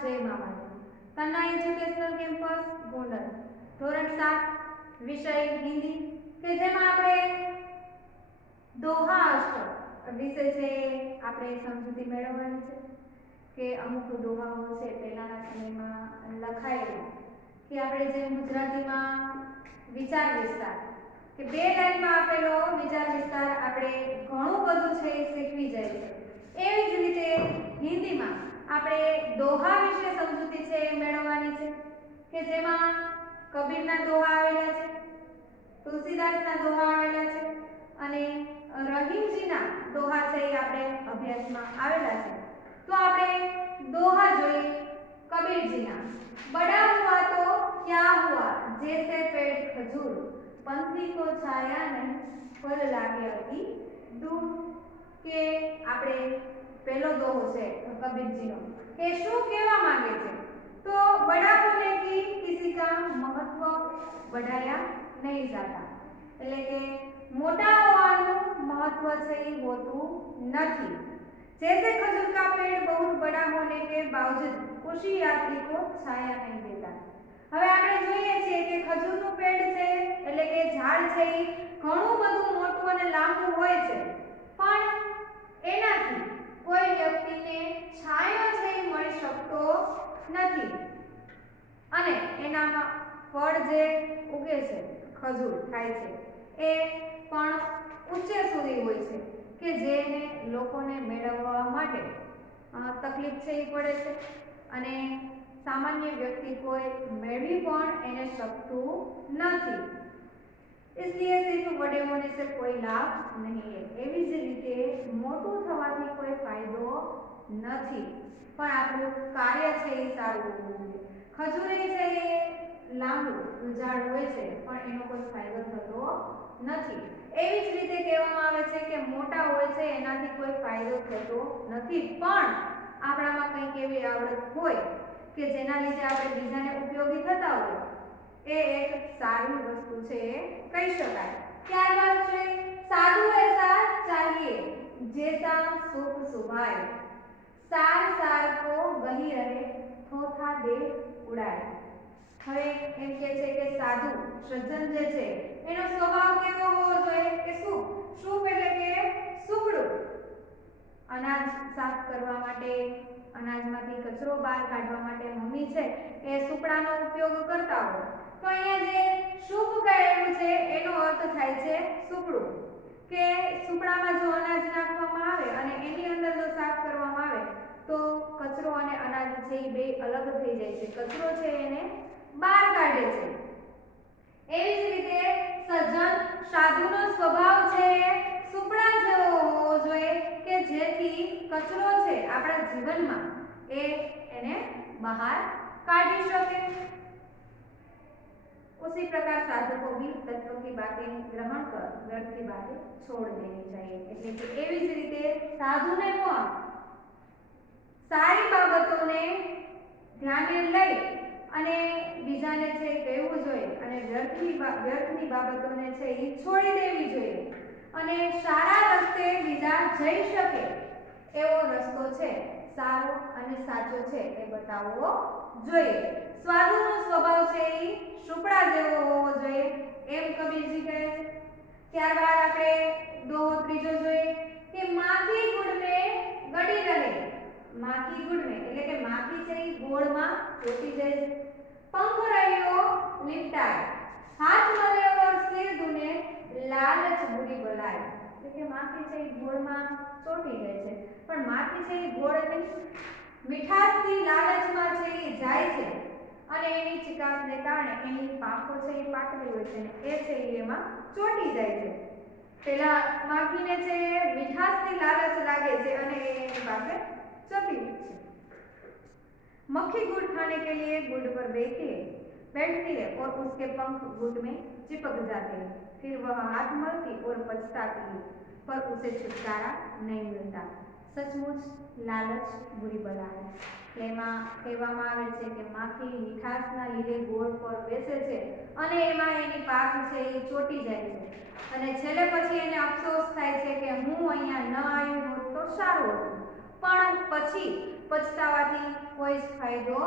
जय मामाजी। कन्ना एज्युकेशनल केम्पस गोंडल धोरण 7 विषय हिंदी के जेमा आपणे दोहा अष्टक विषय छे आपणे समजूती मेळवવાની છે કે અમુક દોહાઓ છે પહેલાના સમયમાં લખાયેલા કે આપણે જે ગુજરાતીમાં વિચાર વિસ્તાર કે બે લાઈનમાં આપેલો વિચાર વિસ્તાર આપણે ઘણું બધું છે શીખવી જાય છે। એવી જ રીતે હિન્દીમાં આપણે દોહા વિશે સમજૂતી છે મેળવવાની છે કે જેમાં કબીરના દોહા આવેલા છે, તુલસીદાસના દોહા આવેલા છે અને રહીમજીના દોહા છે એ આપણે અભ્યાસમાં આવેલા છે। तो આપણે दोहा જોઈએ कबीरजीना। बड़ा हुआ तो क्या हुआ जैसे पेड़ खजूर पंथी को छाया नहीं फल लागे अति दूर के આપણે પહેલો દોહો છે कबीरजीનો કે શું કહેવા માંગે છે તો बड़ा होने की किसी का महत्व बढ़ाया नहीं जाता એટલે કે મોટા હોવાનું મહત્વ છે એ હોતું નથી। जैसे खजूर का पेड़ बहुत बड़ा होने के बावजूद उसी यात्री को छाया नहीं देता। હવે આપણે જોઈએ છીએ કે ખજૂરનું પેડ છે એટલે કે ઝાડ છે એ ઘણું બધું મોટું અને લાંબુ હોય છે પણ એનાથી કોઈ વ્યક્તિને છાયો છે એ મળી શકતો નથી અને એનામાં ફળ જે ઉગે છે ખજૂર થાય છે એ પણ ઊંચે સુધી હોય છે કે જેને લોકોને મેળવવા માટે તકલીફ છે એ પડે છે અને સામાન્ય વ્યક્તિ કોઈ મેળવી પણ એને શકતું નથી। इसलिए सिर्फ बड़े होने से कोई लाभ नहीं है। એવી જ રીતે મોટું થવાથી કોઈ ફાયદો નથી પણ આપણું કાર્ય છે એ સારું હોવું જોઈએ। ખજૂરી છે એ લાંબુ ઝાડ હોય છે પણ એનો કોઈ ફાયદો થતો નથી। એવી જ રીતે કહેવામાં આવે છે કે મોટા હોય છે એનાથી કોઈ ફાયદો થતો નથી પણ આપણામાં કંઈક એવી આવડત હોય કે જેના લીધે આપણે બીજાને ઉપયોગી થતા હોય એ એક સારી વસ્તુ છે કહી શકાય। ત્યારબાદ છે સાધુ ऐसा चाहिए जैसा सुख सुभाए सार सार को गही रहे थोथा दे उड़ाए। હવે એમ કે છે કે સાધુ સજ્જન જે છે એનો સ્વભાવ કેવો હોવો જોઈએ કે શું એટલે કે સુગડું અનાજ સાફ કરવા માટે અનાજમાંથી કચરો બહાર કાઢવા માટે મમ્મી છે એ સુપડાનો ઉપયોગ કરતા હોય તો અહીંયા જે શુભ કહેલું છે એનો અર્થ થાય છે સુપડું કે સુપડામાં જો અનાજ નાખવામાં આવે અને એની અંદર જો સાફ કરવામાં આવે તો કચરો અને અનાજ છે એ બે અલગ થઈ જાય છે, કચરો છે એને બહાર કાઢે છે। એવી જ રીતે સજ્જન સાધુનો સ્વભાવ છે સુપડા જેવો હોવો જોઈએ કે જેથી કચરો છે આપણા જીવનમાં એને બહાર કાઢી શકે। उसी प्रकार साधु को भी तत्व की बातें ग्रहण कर व्यर्थ की बातें छोड़ देनी चाहिए। એટલે કે એવી જ રીતે સાધુને પણ સારી બાબતોને ધ્યાને લઈ અને બીજાને છે કહેવું જોઈએ અને વ્યર્થની બાબતોને છે એ છોડી દેવી જોઈએ અને સારા રસ્તે બીજા જઈ શકે એવો રસ્તો છે સારો અને સાચો છે એ બતાવવો જોઈએ। સાધુનો સ્વભાવ છે એ સુપડા જેવો હોવો જોઈએ એમ કબીરજી કહે છે। ત્યારબાદ આપણે દોહો ત્રીજો જોઈએ કે માખી ગુડ में ગડી રહે। માખી ગુડ में એટલે કે માખી છે એ ગોળમાં ચોટી જાય છે। पंख रहियो लिपटाए हाथ मरे और सिर धुने लालच बुरी बलाए। એટલે કે માખી છે એ ગોળમાં ચોટી જાય છે પણ માખી છે એ ગોળની મીઠાશથી લાલચમાં છે એ જાય છે અને એની ચિકાસને કારણે એની પાંખો છે એ પાતળી હોય છે એ છે એમાં ચોટી જાય છે। પેલા માખીને છે મીઠાશની લાલચ લાગે છે અને એની પાસે ચોટી જાય છે। मक्खी गुड़ खाने के लिए गुड़ पर बैठती है और उसके पंख गुड़ में चिपक जाते हैं, फिर वह हाथ मलती और पछताती है पर उसे छुटकारा नहीं मिलता। सचमुच लालच बुरी बला है। એમાં કહેવામાં આવે છે કે માખી મીઠાશના લીધે ગોળ પર બેસે છે અને એમાં એની પાંખ છે એ ચોટી જાય છે અને છેલ્લે પછી એને અફસોસ થાય છે કે હું અહીંયા ન આવ્યો હોત તો સારું હતું પણ પછી પછતાવાથી કોઈ જ ફાયદો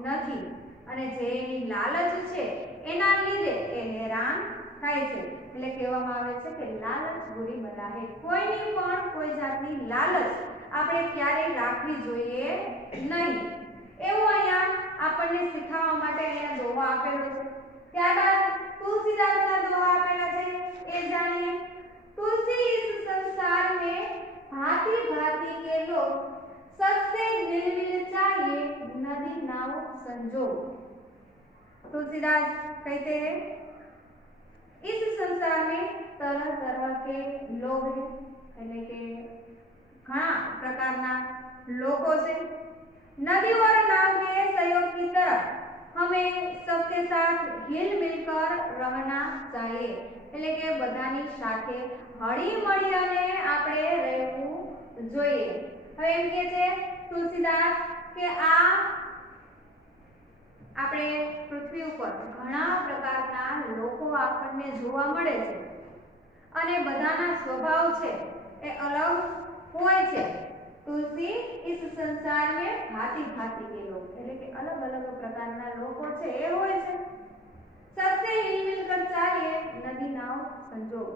નથી અને જે એની લાલચ છે એના લીધે એ હેરાન થાય છે. એટલે કહેવામાં આવે છે કે લાલચ બુરી બલા હે. કોઈની પણ કોઈ જાતની લાલચ આપણે ક્યારેય રાખવી જોઈએ નહીં. એવું અહીંયા આપણને શીખવવા માટે અહીંયા દોહા આપેલો છે. ત્યારબાદ तुलसीदास दोहा આપેલા છે એ જાણીએ. तुलसी इस संसार में भांति भांति के लोग, सबसे मिल मिल चाहिए नदी नाव संजोग. तुलसीदास कहते हैं इस संसार में तरह तरह के लोग हैं, એટલે કે ઘણા પ્રકારના લોકો છે. नदी और नाव के सहयोग की तरह हमें सबके साथ हिल मिलकर रहना चाहिए. એટલે કે બધાની સાથે હળી મળીને આપણે રહેવું જોઈએ. હવે એમ કહે છે તુલસીદાસ કે આ આપણે પૃથ્વી ઉપર ઘણા પ્રકારના લોકો આપણને જોવા મળે છે અને બધાના સ્વભાવ છે એ અલગ હોય છે. तुलसी इस संसार में भांति भांति के लोग, એટલે કે અલગ અલગ પ્રકારના લોકો છે એ હોય છે. सबसे हिल मिलकर चाहिए नदी नाव संजोग,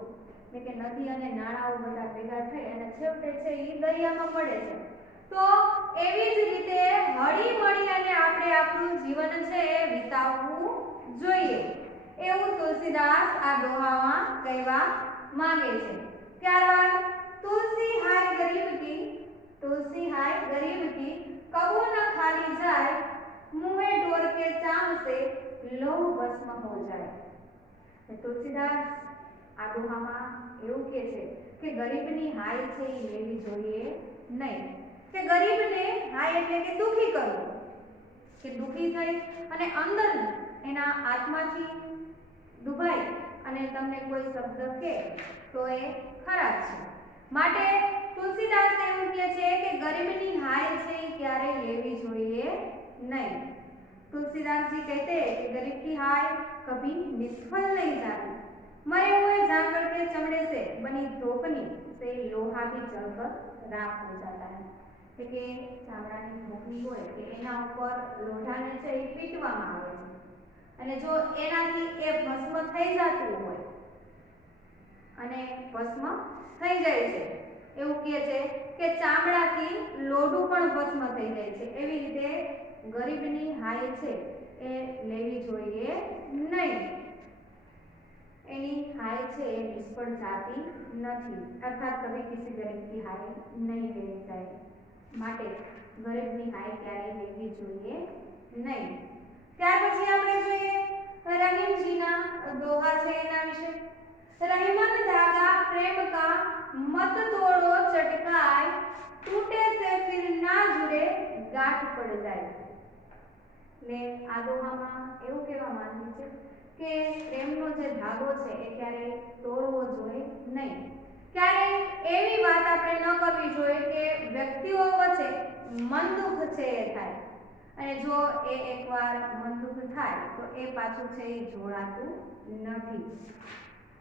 એટલે કે નદી અને નાળાઓ બધા ભેગા થઈ અને છેવટે છે એ દરિયામાં પડે છે. તો એવી જ રીતે હળી મળી અને આપણે આપણું જીવન છે એ વિતાવવું જોઈએ એવું તુલસીદાસ આ દોહામાં કહેવા માંગે છે. ત્યારબાદ तुलसी हाय गरीब की, तुलसी हाय गरीब की, कबू न खाली जाए, मुँहे डोर के चाम से लोह भस्म हो जाए. तुलसीदास આ દોહામાં એવું કહે છે કે ગરીબની હાય છે એ લેવી જોઈએ નહીં. કે ગરીબને હાય એટલે કે દુખી કરવું, કે દુખી થઈ અને અંદર એના આત્માથી ડૂબાઈ અને તમને કોઈ શબ્દ કહે તો એ ખરાબ છે. માટે तुलसीदास એવું કહે છે કે ગરીબની હાય છે એ ક્યારેય લેવી જોઈએ નહીં. तुलसीदास जी कहते हैं कि गरीब की हाय कभी निष्फल नहीं जाती. मरे हुए जानवर के चमड़े से बनी धोपनी से लोहा भी जलकर राख हो जाता है. કે ચામડાની ધોપની હોય કે એના ઉપર લોઢાને છે એ પીટવામાં આવે છે અને જો એનાથી એ ભસ્મ થઈ જતું હોય અને ભસ્મ થઈ જાય છે એવું કહે છે કે ચામડાથી લોઢું પણ ભસ્મ થઈ જાય છે. એવી રીતે ગરીબની હાય છે એ લેવી જોઈએ નહીં. એની हाय છે એ નિષ્ફળ જાતી નથી. અર્થાત કभी किसी गरीब की हाय नहीं लेनी चाहिए. માટે ગરીબની હાય ક્યારેય લેવી જોઈએ નહીં. ત્યાર પછી આપણે જોઈએ રહીમજીના દોહા છે એના વિશે. रहीमन धागा प्रेम का मत तोड़ो चटकाए, टूटे से फिर ना जुड़े गांठ पड़ जाए. ને આ દોહામાં એવું કહેવામાં આવ્યું છે કે પ્રેમનો જે ધાગો છે એ ક્યારેય તોડવો જોઈએ નહીં. ક્યારેય એવી વાત આપણે ન કરવી જોઈએ કે વ્યક્તિઓ વચ્ચે મન દુઃખ છે એ થાય અને જો એ એકવાર મન દુઃખ થાય તો એ પાછું છે એ જોડાતું નથી.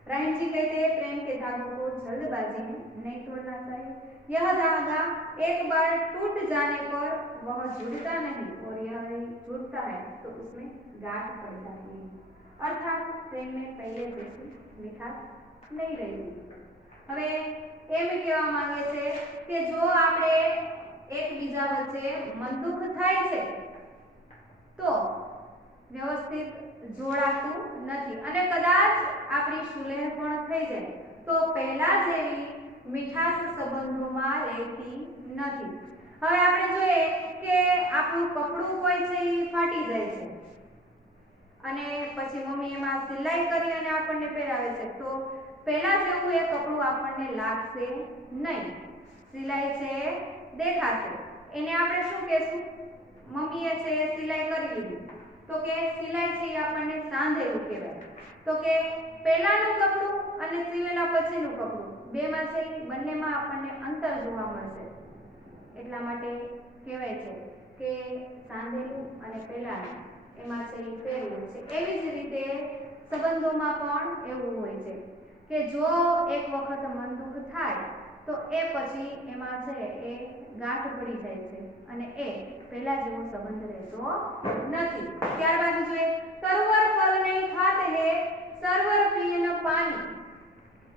रहीम जी कहते हैं प्रेम के धागों को जल्दबाजी में नहीं तोड़ना चाहिए. यह धागा एक बार टूट जाने पर वह जुड़ता नहीं और यह जुड़ता है तो उसमें गांठ पड़ जाती है. अर्थात प्रेम में पहले जैसी मिठास नहीं रहेगी. હવે એમ કહેવા માંગે છે કે જો આપણે એકબીજા વચ્ચે મન દુઃખ થાય છે તો વ્યવસ્થિત જોડાતું નથી અને કદાચ આપણી સુલેહ પણ થઈ જાય તો પહેલા જેવી મીઠાશ સંબંધોમાં રહેતી નથી. હવે આપણે જોઈએ કે આપણું કપડું હોય છે એ ફાટી જાય છે અને પછી મમ્મી એમાં સિલાઈ કરી અને આપણને પહેરાવે છે તો પહેલા જેવું એ કપડું આપણને લાગશે નહીં. સિલાઈ છે દેખાશે. એને આપણે શું કહેશું? મમ્મીએ છે સિલાઈ કરી લીધી તો કે સિલાઈ છે એ આપણને સાંધેલું કહેવાય. તો કે પહેલાનું કપડું અને સીવેલા પછીનું કપડું બેમાં છે બંનેમાં આપણને અંતર જોવા મળશે. એટલા માટે કહેવાય છે કે સાંધેલું અને પહેલાનું એમાં છે એ પહેરવું છે. એવી જ રીતે સંબંધોમાં પણ એવું હોય છે કે જો એક વખત મન દુઃખ થાય તો એ પછી એમાં છે એ ગાંઠ પડી જાય છે અને એ પહેલા જેવો સંબંધ રહેતો નથી. ત્યારબાદ જોઈએ તરુवर फल नहीं खाते हैं सरवर पिए न पानी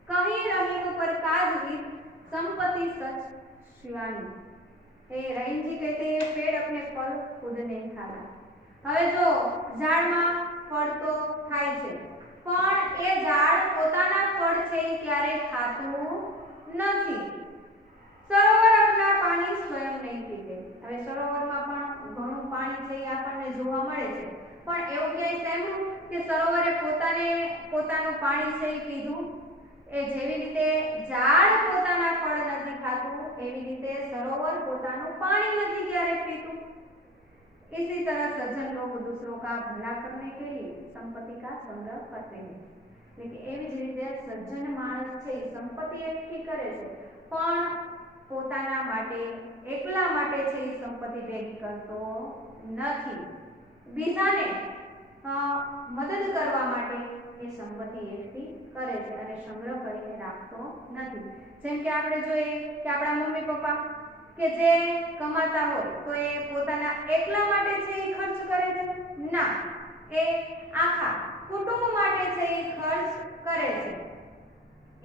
कहीं रहीम पर काज हित संपत्ति सच शिवानी. એ રહીમજી કહેતે हैं पेड़ अपने फल खुद नहीं खाता. હવે જો ઝાડમાં ફળ તો થાય છે પણ એ ઝાડ પોતાના ફળ છે એ ક્યારે ખાતું નથી. સરોવર अपना पानी स्वयं नहीं पीते. હવે સરોવરમાં પણ ઘણું પાણી છે એ આપણને જોવા મળે છે પણ એવું ક્યાંય સાંભળ્યું કે સરોવરે પોતાનું પાણી છે એ પીધું? એ જેવી રીતે ઝાડ પોતાના ફળ નથી ખાતું એવી રીતે સરોવર પોતાનું પાણી નથી ક્યારે પીતું. इसी तरह सज्जन लोग दूसरों का भला करने के लिए संपत्ति का संग्रह करते हैं. लेकिन એવી જ રીતે સજ્જન માણસ છે સંપત્તિ એકઠી કરે છે પણ પોતાના માટે એકલા માટે છે એ સંપત્તિ ભેગી કરતો નથી. બીજાને મદદ કરવા માટે એ સંપત્તિ એકઠી કરે છે અને સંગ્રહ કરીને રાખતો નથી. જેમ કે આપણે જોઈએ કે આપણા મમ્મી પપ્પા કે જે કમાતા હોય તો એ પોતાના એકલા માટે છે એ ખર્ચ કરે છે? ના, એ આખા કુટુંબ માટે છે એ ખર્ચ કરે છે.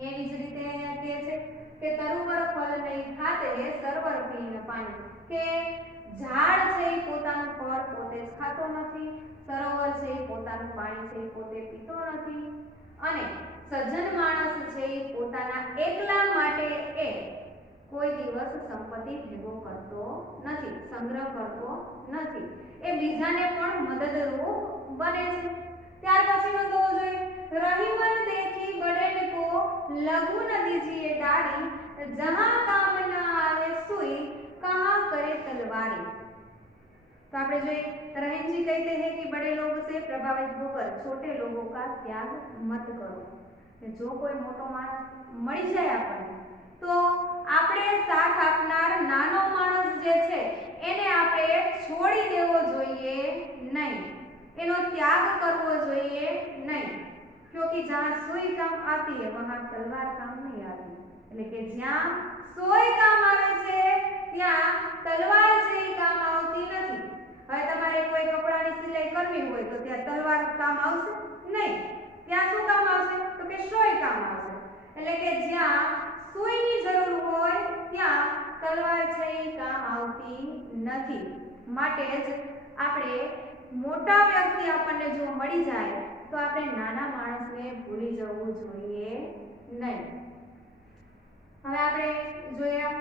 એવી જ રીતે અહીંયા કહે છે કે તરુવર ફળ નહીં ખાતે સરવર પીને પાણી, કે ઝાડ છે એ પોતાનું ફળ પોતે જ ખાતો નથી, સરોવર છે એ પોતાનું પાણી છે એ પોતે પીતો નથી અને સજ્જન માણસ છે એ પોતાના એકલા માટે એ કોઈ દિવસ સંપત્તિ ભેગો કરતો નથી, સંગ્રહ કરતો નથી. એ બીજાને પણ મદદરૂપ બને છે. ત્યાર પછીનો દોહો જોઈએ રહીમન देखी बड़े को लघु न दीजिए डारी जहां काम न आवे सुई कहां करे तलवारी. तो आप रहीम जी कहते हैं कि बड़े लोगों से प्रभावित होकर छोटे लोगों का त्याग मत करो. जो कोई मोटो माणस मળી જાય આપણને તો આપણે સાથ આપનાર નાનો માણસ જે છે એને આપણે છોડી દેવો જોઈએ નહીં, એનો ત્યાગ કરવો જોઈએ નહીં. क्योंकि जहां सुई काम आती है वहां तलवार काम नहीं आती. એટલે કે જ્યાં સોય કામ આવે છે ત્યાં તલવાર છે કામ આવતી નથી. હવે તમારે કોઈ કપડાની સિલાઈ કરવી હોય તો ત્યાં તલવાર કામ આવશે નહીં, ત્યાં શું કામ આવશે તો કે સોય કામ આવશે. એટલે કે જ્યાં સુઈની જરૂર હોય ત્યાં તલવાર છે કામ આવતી નથી. માટે જ આપણે મોટા વ્યક્તિ આપણને જો મળી જાય તો આપણે નાના માણસને ભૂલી જવું જોઈએ નહીં. હવે આપણે જોયા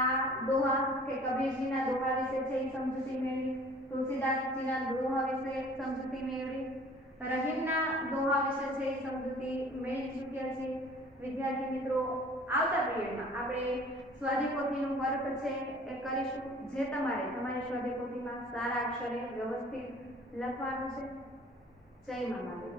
આ દોહા કે કબીરજીના દોહા વિશે છે એ સમજૂતી મેળવી, તુલસીદાસજીના દોહા વિશે સમજૂતી મેળવી, રહીમના દોહા વિશે છે એ સમજૂતી મેળવી ચૂક્યા છે. વિદ્યાર્થી મિત્રો આવતા પીરિયડમાં આપણે સ્વાધ્યાયપોથીનું વર્ક છે એ કરીશું, જે તમારી સ્વાધ્યાયપોથીમાં સારા અક્ષરે વ્યવસ્થિત લખવાનું છે. જય મા મહાદેવ.